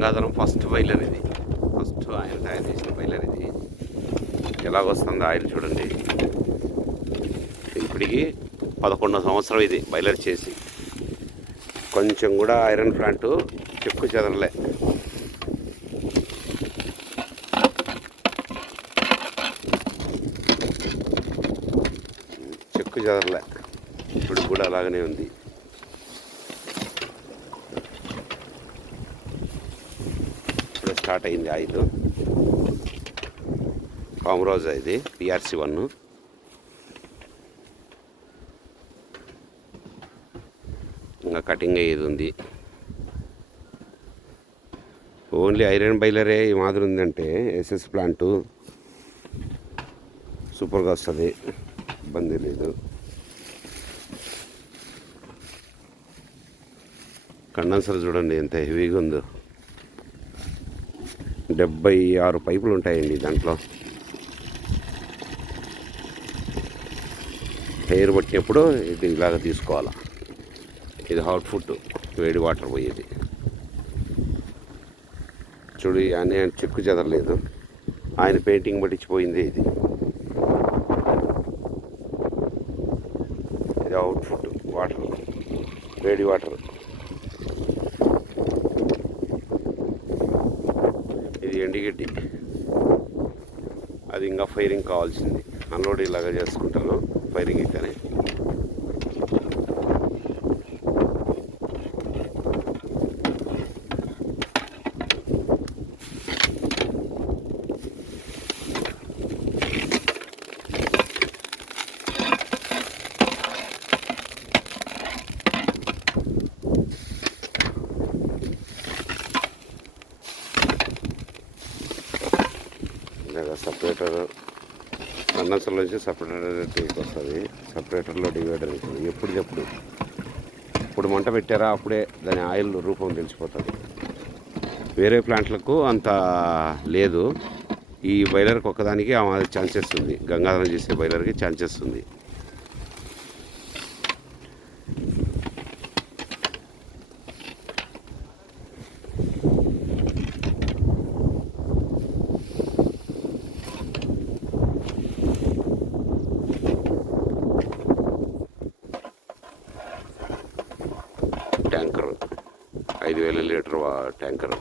Gangadharam first boiler ఇది. First ఆయన తయారు చేసిన బాయిలర్ ఇది. ఎలాగొస్తుందో ఆయిల్ చూడండి. ఇప్పటికి 11వ సంవత్సరం ఇది బాయిలర్ చేసి. కొంచెం కూడా ఐరన్ ప్లాంట్ చెక్కు చెదరలే. చెక్కు చెదరలే, ఇప్పుడు కూడా అలాగనే ఉంది. ఇప్పుడు స్టార్ట్ అయింది ఆయిల్. కామరోజా ఇది PRC1. ఇంకా కటింగ్ అయ్యేది ఉంది. ఓన్లీ ఐరన్ బాయిలరే ఈ మాదిరి ఉందంటే SS ప్లాంటు సూపర్గా వస్తుంది, ఇబ్బంది లేదు. కండెన్సర్ చూడండి ఎంత హెవీగా ఉందో. 76 పైపులు ఉంటాయండి దాంట్లో. ఎయిర్ పట్టినప్పుడు ఇది ఇలాగ తీసుకోవాలా. ఇది హాట్ ఫుడ్, వేడి వాటర్ పోయేది. చూడు ఆయన చెక్కు చెదరలేదు, ఆయన పెయింటింగ్ పట్టించిపోయింది. ఇది ఇది అవుట్ ఫుడ్ వాటర్, వేడి వాటర్. ఇది ఎండిగడ్డి, అది ఇంకా ఫైరింగ్ కావాల్సింది. అన్లోడ్ ఇలాగా చేసుకుంటాను ఫైరింగ్ అయితేనే. సపరేటర్ కండెన్సర్ నుంచి సపరేటర్ వస్తుంది. సపరేటర్లో డివైడర్ ఉంటుంది. ఎప్పుడు ఇప్పుడు మంట పెట్టారా అప్పుడే దాని ఆయిల్ రూపం తెలిసిపోతుంది. వేరే ప్లాంట్లకు అంత లేదు. ఈ బాయిలర్కి ఒక్కదానికి ఛాన్సెస్ ఉంది. గంగాధరం చేసే బాయిలర్కి ఛాన్సెస్ ఉంది. Tanker 5000 litre tanker.